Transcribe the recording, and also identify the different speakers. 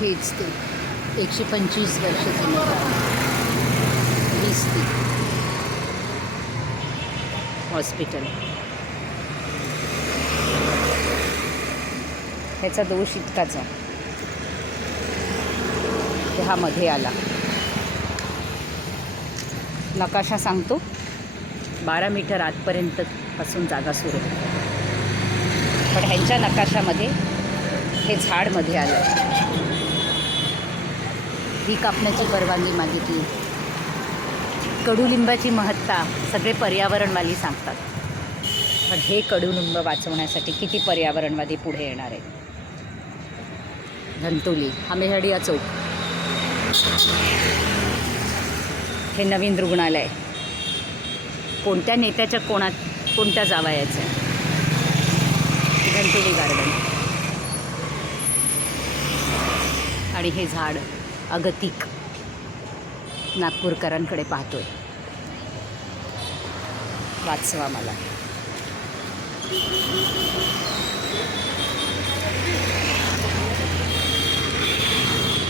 Speaker 1: हेच ते. एकशे पंचवीस वर्ष जुनं. गाव वीस ते. हॉस्पिटल. ह्याचा दोष इतकाचा हा मध्ये आला. नकाशा सांगतो बारा मीटर आतपर्यंत पासून जागा सुरू. पण ह्यांच्या नकाशामध्ये हे झाडमध्ये आलं. ही कापण्याची परवानगी मागितली. कडुलिंबाची महत्ता सगळे पर्यावरणवादी सांगतात. पण हे कडुलिंब वाचवण्यासाठी किती पर्यावरणवादी पुढे येणार आहेत? धंतोली आंबेहडिया चौक. हे नवीन रुग्णालय. कोणत्या नेत्याच्या कोणात कोणत्या जावयाचं? आहे धंतोली गार्डन. आणि हे झाड. अगतिक. नागपूरकरांकडे पाहतोय. वाचवा मला.